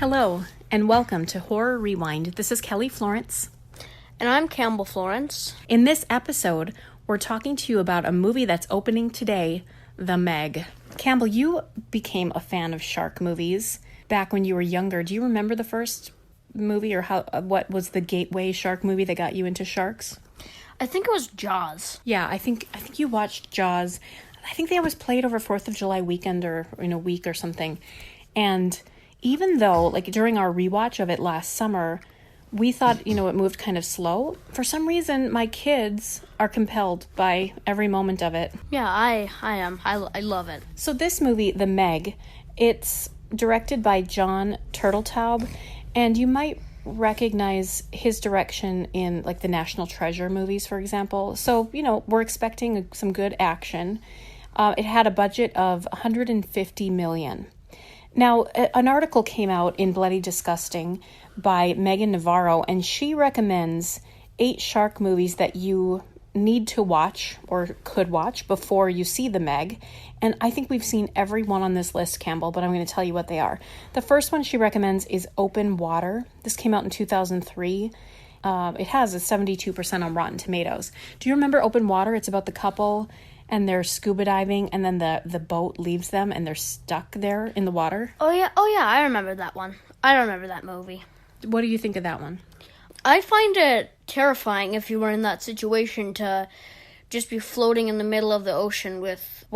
Hello, and welcome to Horror Rewind. This is Kelly Florence. And I'm Campbell Florence. In this episode, we're talking to you about a movie that's opening today, The Meg. Campbell, you became a fan of shark movies back when you were younger. Do you remember the first movie, or what was the gateway shark movie that got you into sharks? I think it was Jaws. Yeah, I think you watched Jaws. I think they always played over 4th of July weekend or in a week or something. And even though, like, during our rewatch of it last summer, we thought, it moved kind of slow. For some reason, my kids are compelled by every moment of it. Yeah, I am. I love it. So this movie, The Meg, it's directed by John Turteltaub, and you might recognize his direction in, like, the National Treasure movies, for example. So, we're expecting some good action. It had a budget of $150 million. Now, an article came out in Bloody Disgusting by Megan Navarro, and she recommends 8 shark movies that you need to watch or could watch before you see The Meg. And I think we've seen every one on this list, Campbell, but I'm going to tell you what they are. The first one she recommends is Open Water. This came out in 2003. It has a 72% on Rotten Tomatoes. Do you remember Open Water? It's about the couple and they're scuba diving, and then the boat leaves them, and they're stuck there in the water. Oh yeah, I remember that one. I remember that movie. What do you think of that one? I find it terrifying if you were in that situation to just be floating in the middle of the ocean with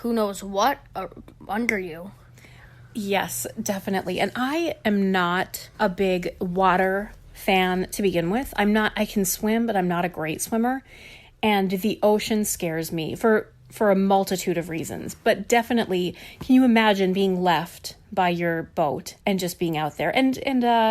who knows what under you. Yes, definitely. And I am not a big water fan to begin with. I can swim, but I'm not a great swimmer. And the ocean scares me for a multitude of reasons. But definitely, can you imagine being left by your boat and just being out there? And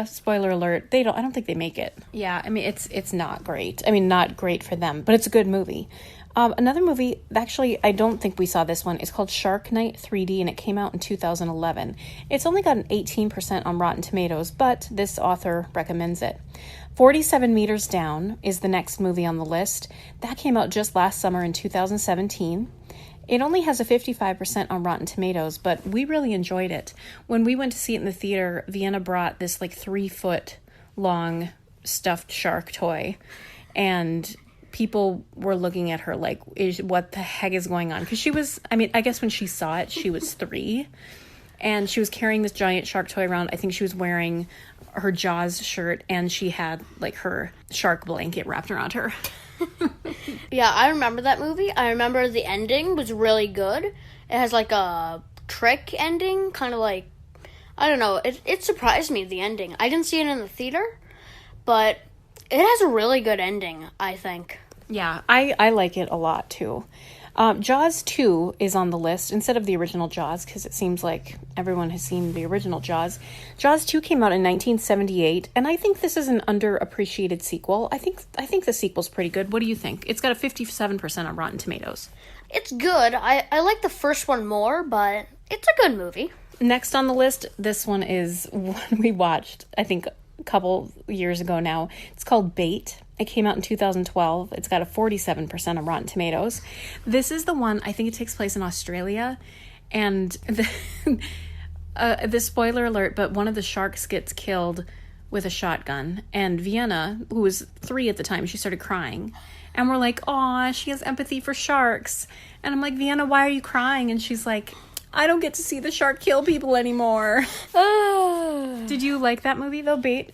spoiler alert, I don't think they make it. Yeah, I mean, it's not great. I mean, not great for them, but it's a good movie. Another movie, actually, I don't think we saw this one. It's called Shark Night 3D, and it came out in 2011. It's only got an 18% on Rotten Tomatoes, but this author recommends it. 47 Meters Down is the next movie on the list. That came out just last summer in 2017. It only has a 55% on Rotten Tomatoes, but we really enjoyed it. When we went to see it in the theater, Vienna brought this 3-foot long stuffed shark toy, and people were looking at her like, what the heck is going on? Because I guess when she saw it, she was 3, and she was carrying this giant shark toy around. I think she was wearing her Jaws shirt, and she had her shark blanket wrapped around her. Yeah, I remember that movie. I remember the ending was really good. It has a trick ending, kind of I don't know, it surprised me, the ending. I didn't see it in the theater, but it has a really good ending, I think. Yeah, I like it a lot too. Jaws 2 is on the list instead of the original Jaws, because it seems like everyone has seen the original Jaws. Jaws 2 came out in 1978, and I think this is an underappreciated sequel. I think the sequel's pretty good. What do you think? It's got a 57% on Rotten Tomatoes. It's good. I like the first one more, but it's a good movie. Next on the list, this one is one we watched, I think, a couple years ago now. It's called Bait. It came out in 2012. It's got a 47% on Rotten Tomatoes. This is the one, I think it takes place in Australia. And the spoiler alert, but one of the sharks gets killed with a shotgun. And Vienna, who was 3 at the time, she started crying. And we're like, aw, she has empathy for sharks. And I'm like, Vienna, why are you crying? And she's like, I don't get to see the shark kill people anymore. Did you like that movie, though, Bait?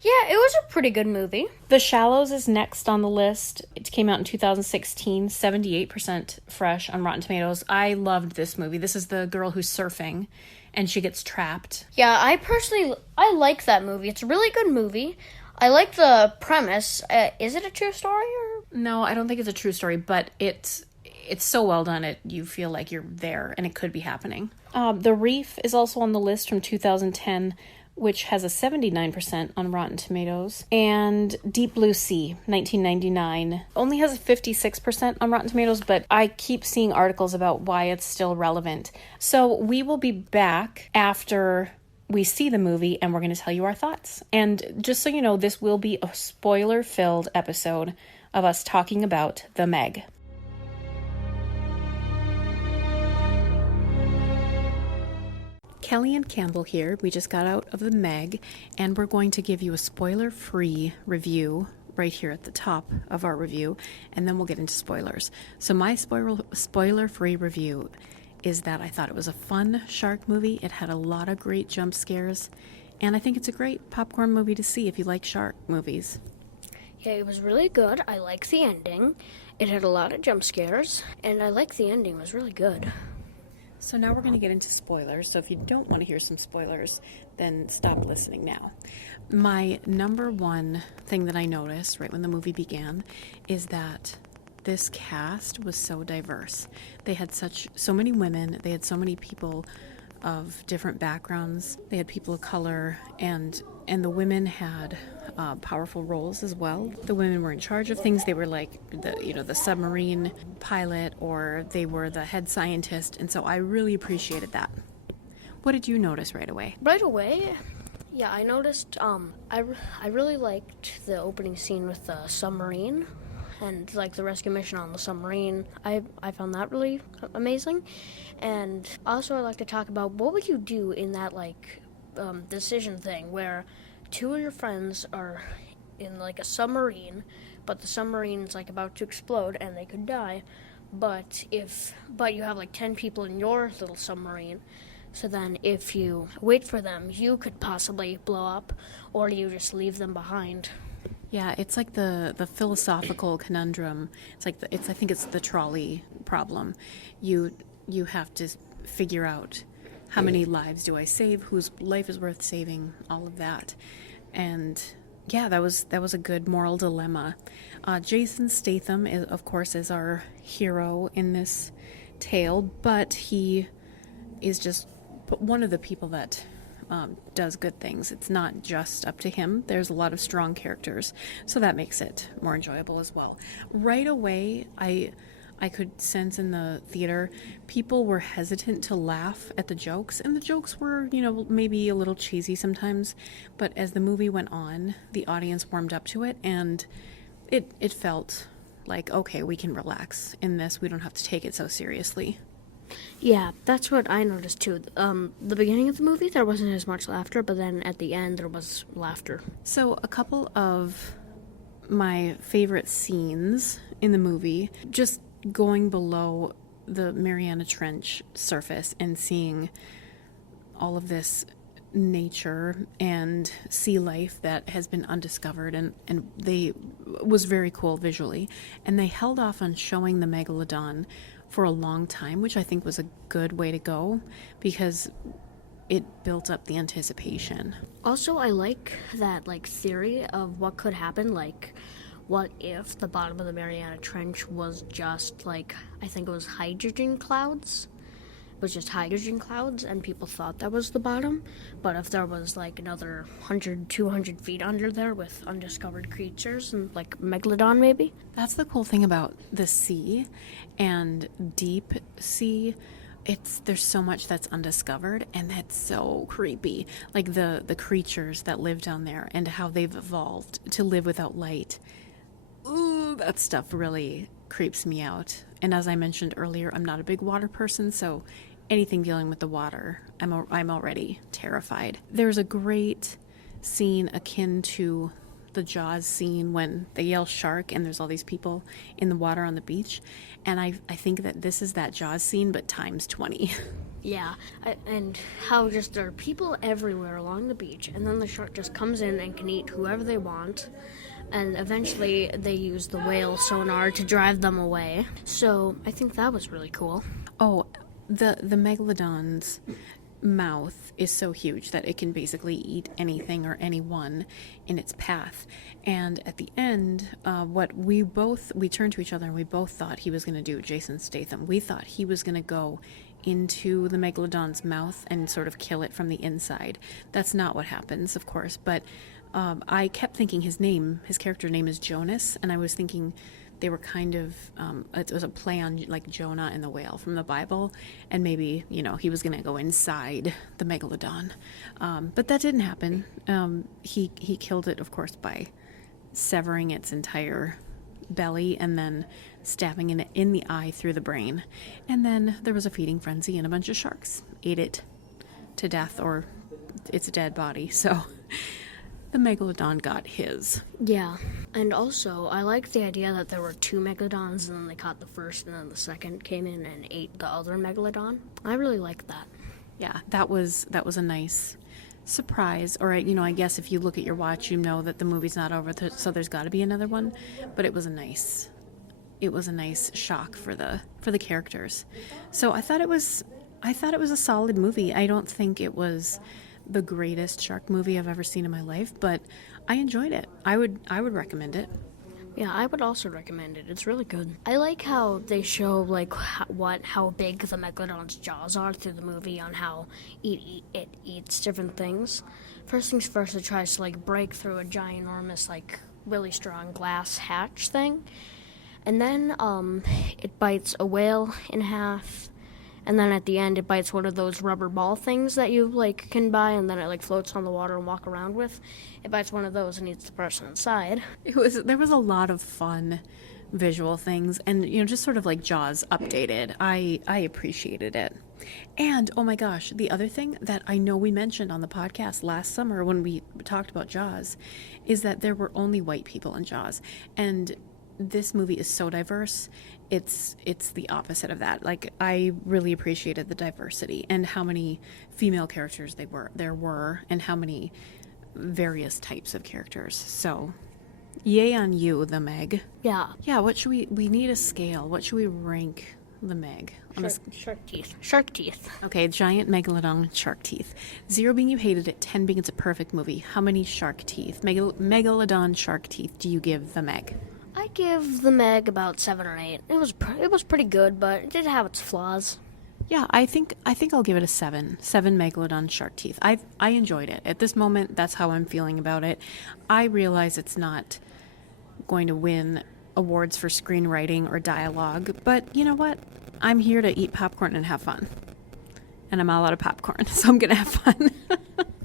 Yeah, it was a pretty good movie. The Shallows is next on the list. It came out in 2016, 78% fresh on Rotten Tomatoes. I loved this movie. This is the girl who's surfing, and she gets trapped. Yeah, I like that movie. It's a really good movie. I like the premise. Is it a true story? Or? No, I don't think it's a true story, but it's so well done, you feel like you're there, and it could be happening. The Reef is also on the list from 2010, which has a 79% on Rotten Tomatoes. And Deep Blue Sea, 1999, only has a 56% on Rotten Tomatoes, but I keep seeing articles about why it's still relevant. So we will be back after we see the movie, and we're going to tell you our thoughts. And just so you know, this will be a spoiler-filled episode of us talking about The Meg. Kelly and Campbell here. We just got out of the Meg, and we're going to give you a spoiler-free review right here at the top of our review, and then we'll get into spoilers. So my spoiler-free review is that I thought it was a fun shark movie. It had a lot of great jump scares, and I think it's a great popcorn movie to see if you like shark movies. Yeah, it was really good. I like the ending. It had a lot of jump scares, and I like the ending. It was really good. So now we're going to get into spoilers. So if you don't want to hear some spoilers, then stop listening now. My number one thing that I noticed right when the movie began is that this cast was so diverse. They had so many women. They had so many people of different backgrounds. They had people of color, and the women had powerful roles as well. The women were in charge of things. They were like the submarine pilot, or they were the head scientist, and so I really appreciated that. What did you notice right away? Right away, yeah, I noticed. I really liked the opening scene with the submarine, and like the rescue mission on the submarine. I found that really amazing. And also, I'd like to talk about what would you do in that decision thing where two of your friends are in like a submarine, but the submarine's like about to explode and they could die. But you have like 10 people in your little submarine. So then if you wait for them, you could possibly blow up, or you just leave them behind. Yeah, it's like the philosophical conundrum. I think it's the trolley problem. You have to figure out how many lives do I save, whose life is worth saving, all of that. And yeah, that was a good moral dilemma. Jason Statham of course is our hero in this tale, but he is just one of the people that does good things. It's not just up to him. There's a lot of strong characters, so that makes it more enjoyable as well. Right away, I could sense in the theater people were hesitant to laugh at the jokes, and the jokes were, maybe a little cheesy sometimes, but as the movie went on, the audience warmed up to it, and it felt like, okay, we can relax in this. We don't have to take it so seriously. Yeah, that's what I noticed too. The beginning of the movie, there wasn't as much laughter, but then at the end, there was laughter. So a couple of my favorite scenes in the movie, just going below the Mariana Trench surface and seeing all of this nature and sea life that has been undiscovered, and they was very cool visually, and they held off on showing the megalodon for a long time, which I think was a good way to go because it built up the anticipation. Also, I like that theory of what could happen, what if the bottom of the Mariana Trench was just I think it was hydrogen clouds. It was just hydrogen clouds, and people thought that was the bottom. But if there was another 100, 200 feet under there with undiscovered creatures, and megalodon maybe. That's the cool thing about the sea and deep sea. There's so much that's undiscovered, and that's so creepy. Like the creatures that live down there and how they've evolved to live without light. Ooh, that stuff really creeps me out. And as I mentioned earlier, I'm not a big water person, so anything dealing with the water, I'm already terrified. There's a great scene akin to the Jaws scene when they yell shark and there's all these people in the water on the beach, and I think that this is that Jaws scene but times 20. Yeah, and how just there are people everywhere along the beach, and then the shark just comes in and can eat whoever they want, and eventually they use the whale sonar to drive them away. So I think that was really cool. Oh, the megalodon's mouth is so huge that it can basically eat anything or anyone in its path. And at the end, we turned to each other and we both thought he was going to do Jason Statham. We thought he was going to go into the megalodon's mouth and sort of kill it from the inside. That's not what happens, of course, but I kept thinking his character name is Jonas, and I was thinking they were kind of, it was a play on Jonah and the whale from the Bible, and maybe, he was going to go inside the megalodon. But that didn't happen. He killed it, of course, by severing its entire belly and then stabbing it in the eye through the brain. And then there was a feeding frenzy and a bunch of sharks ate it to death or its a dead body. So the Megalodon got his. Yeah, and also I like the idea that there were 2 Megalodons and then they caught the first and then the second came in and ate the other Megalodon. I really like that. Yeah, that was a nice surprise. Or, I guess if you look at your watch, you know that the movie's not over, so there's got to be another one. But it was a nice shock for the characters. So I thought it was a solid movie. I don't think it was the greatest shark movie I've ever seen in my life, but I enjoyed it. I would recommend it. Yeah, I would also recommend it. It's really good. I like how they show like how big the Megalodon's jaws are through the movie, on how it eats different things. First things first, it tries to like break through a ginormous like really strong glass hatch thing, and then it bites a whale in half. And then at the end, it bites one of those rubber ball things that you like can buy, and then it like floats on the water and walk around with. It bites one of those and eats the person inside. There was a lot of fun visual things, and just sort of like Jaws updated. I appreciated it. And oh my gosh, the other thing that I know we mentioned on the podcast last summer when we talked about Jaws is that there were only white people in Jaws, and this movie is so diverse. It's the opposite of that. Like, I really appreciated the diversity and how many female characters there were and how many various types of characters. So yay on you, the Meg. Yeah, what should we need a scale. What should we rank the Meg? Shark teeth. Shark teeth. Okay, giant megalodon shark teeth. 0 being you hated it, 10 being it's a perfect movie. How many shark teeth, megalodon shark teeth, do you give the Meg? I give the Meg about 7 or 8. It was pretty good, but it did have its flaws. Yeah, I think I'll give it a 7. 7 megalodon shark teeth. I enjoyed it. At this moment, that's how I'm feeling about it. I realize it's not going to win awards for screenwriting or dialogue, but you know what? I'm here to eat popcorn and have fun. And I'm all out of popcorn, so I'm going to have fun.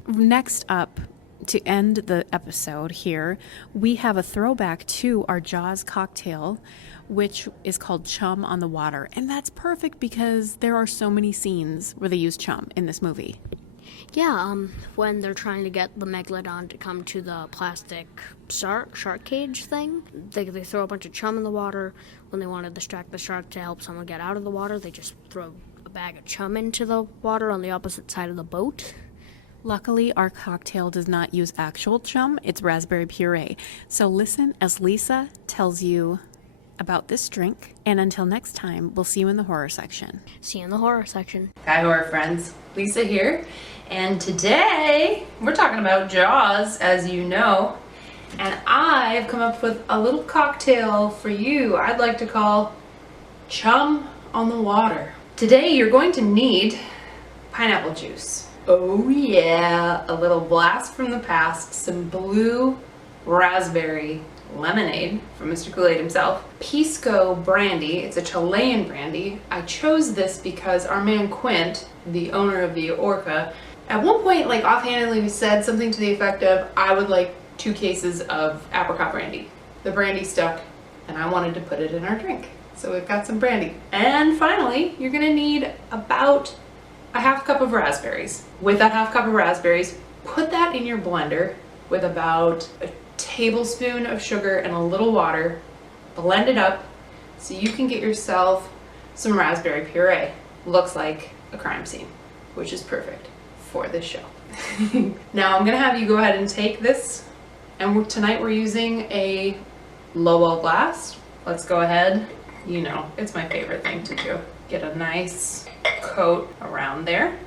Next up, to end the episode here, we have a throwback to our Jaws cocktail, which is called Chum on the Water. And that's perfect because there are so many scenes where they use chum in this movie. Yeah, when they're trying to get the Megalodon to come to the plastic shark cage thing, they throw a bunch of chum in the water. When they want to distract the shark to help someone get out of the water, they just throw a bag of chum into the water on the opposite side of the boat. Luckily, our cocktail does not use actual chum, it's raspberry puree. So listen as Lisa tells you about this drink, and until next time, we'll see you in the horror section. See you in the horror section. Hi, horror friends. Lisa here, and today we're talking about Jaws, as you know, and I've come up with a little cocktail for you I'd like to call Chum on the Water. Today you're going to need pineapple juice. Oh yeah, a little blast from the past, some blue raspberry lemonade from Mr. Kool-Aid himself, Pisco brandy, it's a Chilean brandy. I chose this because our man Quint, the owner of the Orca, at one point, like offhandedly said something to the effect of, I would like 2 cases of apricot brandy. The brandy stuck, and I wanted to put it in our drink. So we've got some brandy. And finally, you're gonna need about a half cup of raspberries. With that half cup of raspberries, put that in your blender with about a tablespoon of sugar and a little water. Blend it up so you can get yourself some raspberry puree. Looks like a crime scene, which is perfect for this show. Now I'm gonna have you go ahead and take this, and tonight we're using a Lowell glass. Let's go ahead. You know, it's my favorite thing to do. Get a nice coat around there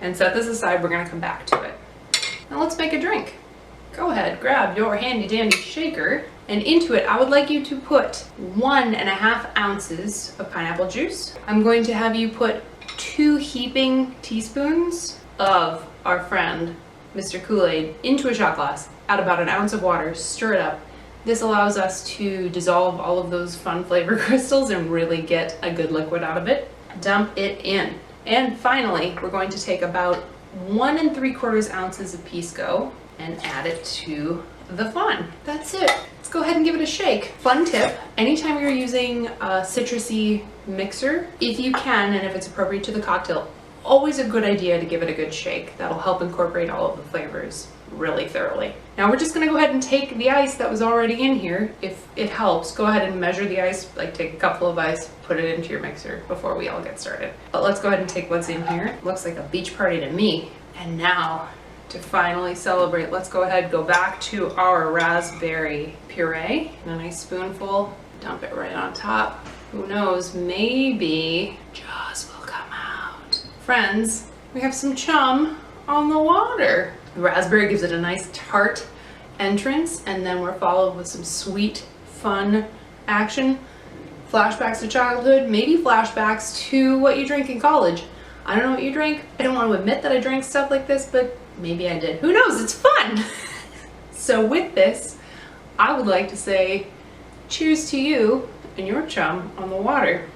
and set this aside. We're gonna come back to it. Now let's make a drink. Go ahead, grab your handy dandy shaker, and into it I would like you to put 1.5 ounces of pineapple juice. I'm going to have you put 2 heaping teaspoons of our friend Mr. Kool-Aid into a shot glass, add about 1 ounce of water, stir it up. This allows us to dissolve all of those fun flavor crystals and really get a good liquid out of it. Dump it in. And finally, we're going to take about 1 3/4 ounces of Pisco and add it to the fun. That's it. Let's go ahead and give it a shake. Fun tip, anytime you're using a citrusy mixer, if you can, and if it's appropriate to the cocktail, always a good idea to give it a good shake. That'll help incorporate all of the flavors really thoroughly. Now we're just gonna go ahead and take the ice that was already in here. If it helps, go ahead and measure the ice, like take a couple of ice, put it into your mixer before we all get started. But let's go ahead and take what's in here. Looks like a beach party to me. And now, to finally celebrate, let's go ahead, go back to our raspberry puree. And a nice spoonful, dump it right on top. Who knows, maybe Jaws will come out. Friends, we have some chum on the water. The raspberry gives it a nice tart entrance, and then we're followed with some sweet, fun action. Flashbacks to childhood, maybe flashbacks to what you drank in college. I don't know what you drank. I don't want to admit that I drank stuff like this, but maybe I did. Who knows? It's fun. So with this, I would like to say cheers to you and your chum on the water.